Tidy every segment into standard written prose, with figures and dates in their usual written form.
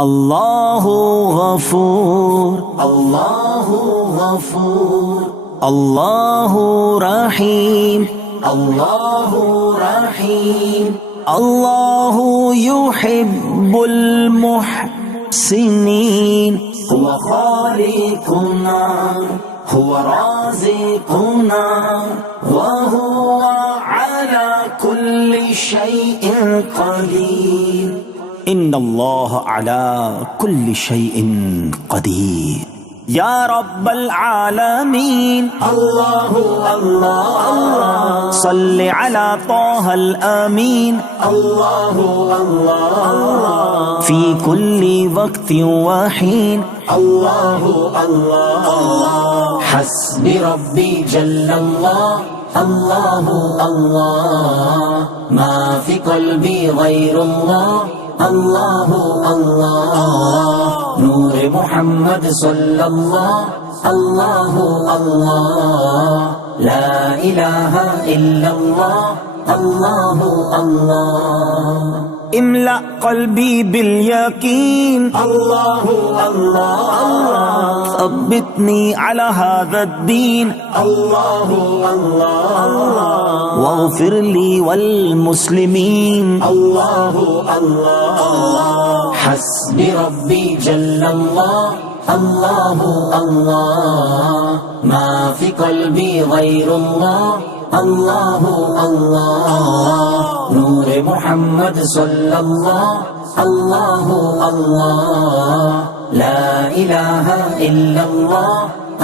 अल्लाहु गफूर, अल्लाहु गफूर, अल्लाहु रहीम, अल्लाहु रहीम, अल्लाहु युहिब्बुल मुहसिनीन। हुवा खालिकुना, हुवा राज़िकुना, व हुवा अला कुल्लि शैइन क़दीर। इन्नल्लाह अला कुल्लि शैइन क़दीर। या रब्बल आलमीन, अल्लाहु अल्लाह अल्लाह, सल्लि अला ताहल अमीन, अल्लाहु अल्लाह अल्लाह, फी कुल्ली वक्तिन व हीन, अल्लाहु अल्लाह अल्लाह, हस्बी रब्बी जल्लल्लाह, अल्लाहु अल्लाह, मा फी क़ल्बी गैरुल्लाह, अल्लाहु अल्लाह, नूर मुहम्मद सल्लल्लाह, अल्लाहु अल्लाह, ला इलाहा इल्लल्लाह, अल्लाहु अल्लाह। इमला क़ल्बी बिल यकीन, अल्लाहु अल्लाह अल्लाह, सब्बितनी अला हाज़ा-द्दीन, अल्लाहु अल्लाह अल्लाह, वग़फ़िर ली वल मुस्लिमीन, अल्लाहु अल्लाह अल्लाह, हस्बी रब्बी जल्लल्लाह, अल्लाहु अल्लाह, मा फी क़ल्बी गैरुल्लाह, अल्लाहु अल्लाह, नूर मुहम्मद सल्लल्लाह, अल्लाहु अल्लाह, ला इलाहा इल्लल्लाह,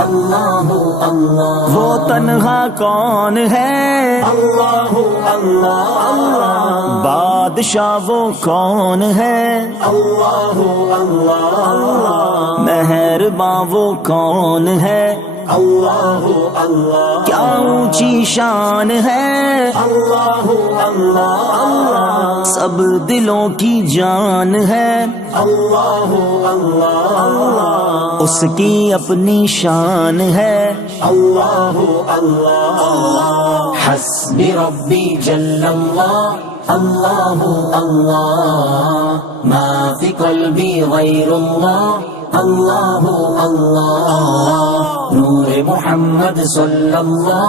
अल्लाहु अल्लाह। वो तन्हा कौन है, अल्लाहु अल्लाह अल्लाह, बादशाह वो कौन है, अल्लाहु अल्लाह अल्लाह, मेहरबान वो कौन है, अल्लाहु अल्लाह, क्या ऊंची शान है, अल्लाहु अल्लाह अल्लाह, सब दिलों की जान है, अल्लाहु अल्लाह अल्लाह, उसकी अपनी शान है, अल्लाहु अल्लाह अल्लाह, हस्बी रब्बी जल्लल्लाह, अल्लाहु अल्लाह, मा फी क़ल्बी गैरुल्लाह, अल्लाहु अल्लाह, नूर मुहम्मद सल्लल्लाह,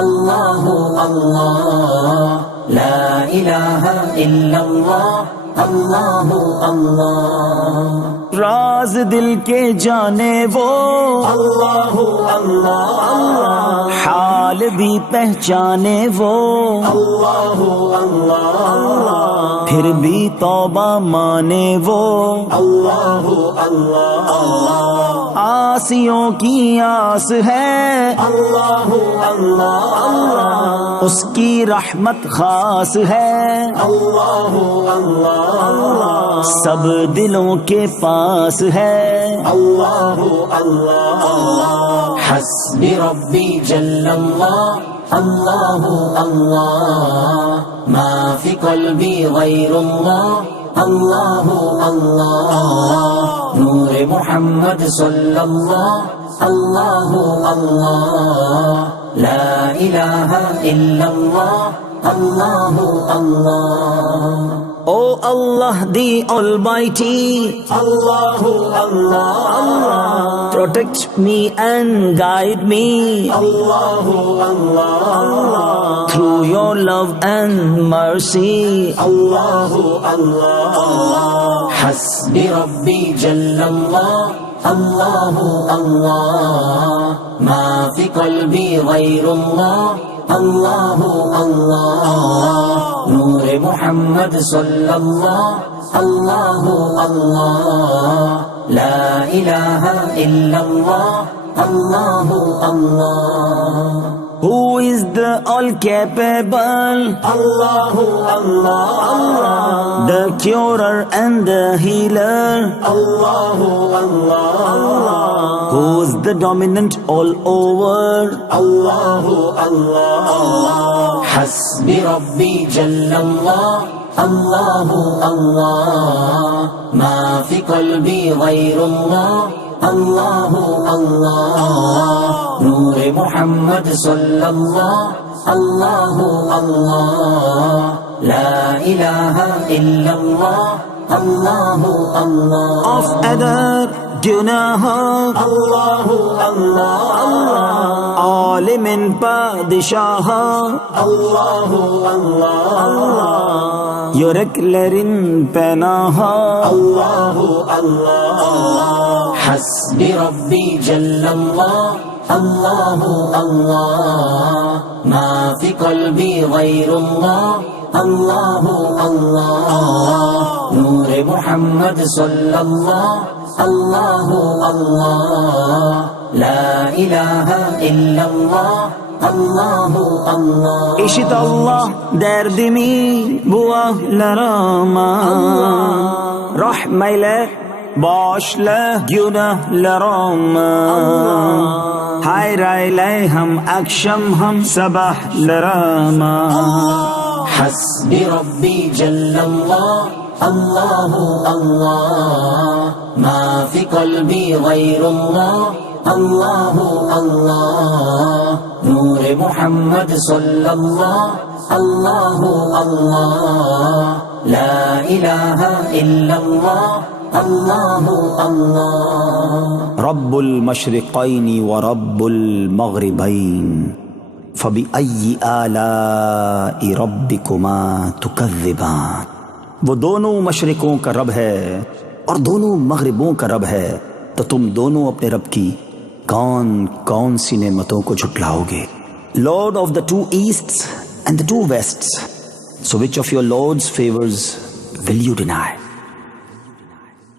अल्लाहु अल्लाह, ला इलाहा इल्लल्लाह, अल्लाहु अल्लाह। राज दिल के जाने वो, अल्लाहु अल्लाह अल्लाह, हाल भी पहचाने वो, अल्लाहु अल्लाह अल्लाह, फिर भी तौबा माने वो, अल्लाहु अल्लाह अल्लाह, आसियों की आस है, अल्लाहु अल्लाह अल्लाह, उसकी रहमत खास है, अल्लाहु अल्लाह अल्लाह, सब दिलों के पास है, अल्लाहु अल्लाह अल्लाह, हस्बी रब्बी जल्लल्लाह, अल्लाहु अल्लाह, मा फी क़ल्बी गैरुल्लाह, अल्लाहु अल्लाह, नूर मुहम्मद सल्लल्लाह, अल्लाहु अल्लाह, ला इलाहा इल्लल्लाह, अल्लाहु अल्लाह। O Allah the Almighty, Allahu Allah Allah, protect me and guide me, Allahu Allah Allah, through your love and mercy, Allahu Allah Allah, hasbi rabbi jallallah, Allahu Allah, ma fi qalbi ghayrullah, अल्लाहु अल्लाह, नूर मुहम्मद सल्लल्लाह, अल्लाहु अल्लाह, ला इलाहा इल्लल्लाह, अल्लाहु अल्लाह। Who is the all-capable, Allahu Allah Allah, the curer and the healer, Allahu Allah Allah, who's the dominant all over, Allahu Allah Allah, hasbi rabbi jallallah, Allahu Allah, ma fi qalbi ghayrullah, Allahu Allah, नूर मुहम्मद सल्लल्लाह अल्लाहु अल्लाह ला इलाहा इल्लल्लाह Allahu Allah. Of other गुनाह Allahu Allah. आलिमिन पादिशाह Allahu Allah. युरकलरिन पनाह Allahu Allah. Hasbi Rabbi Jallallah. Allahu Allah. Ma fi qalbi ghayrullah. Allahu Allah. Noor Muhammad sallallah. Allahu Allah. La ilaha illallah. Allahu Allah. İşit Allah derdimi bu ahlarama Rahmeyle bağışla günahlarama Hayır eyle hem akşam hem sabahlarama Hasbi Rabbi Jallallah. Allahu Allah. Ma fi qalbi ghayrullah. Allahu Allah. Noor Muhammad sallallah. Allahu Allah. La ilaha illallah. Allahu Allah. رب المشرقين ورب المغربين فبأي آلاء ربكما تكذبان वो दोनों मशरिकों का रब है और दोनों मगरिबों का रब है तो तुम दोनों अपने रब की कौन कौन सी नेमतों को झुटलाओगे lord of the two easts and the two wests so which of your lord's favours will you deny